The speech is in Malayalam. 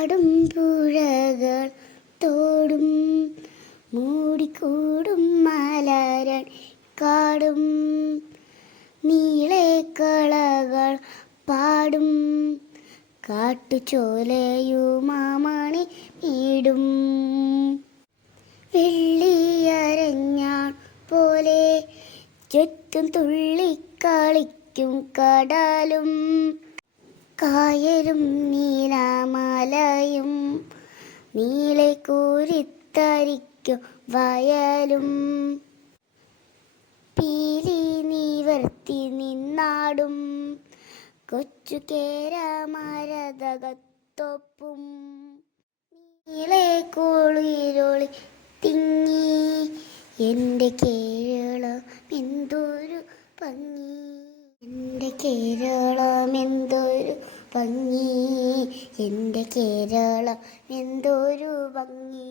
കാടും പുഴകൾ തോടും മൂടിക്കൂടും മലരൻ കാടും നീളെ കളകൾ പാടും കാട്ടുചോലയുമാമണി വീടും വെള്ളിയരഞ്ഞാൺ പോലെ ചുറ്റും തുള്ളിക്കളിക്കും കടലും കായലും നീലാമലയും നീളെ കോരിത്തരിക്കും വയലും പീലി നിവർത്തി നിന്നാടും കൊച്ചു കേരമരതകത്തൊപ്പും നീളെ കോളിരോളി തിങ്ങി എൻ്റെ കേരളം എന്തൊരു ഭംഗി എൻ്റെ കേരളം എന്തൊരു ഭംഗി എൻ്റെ കേരളം എന്തൊരു ഭംഗി.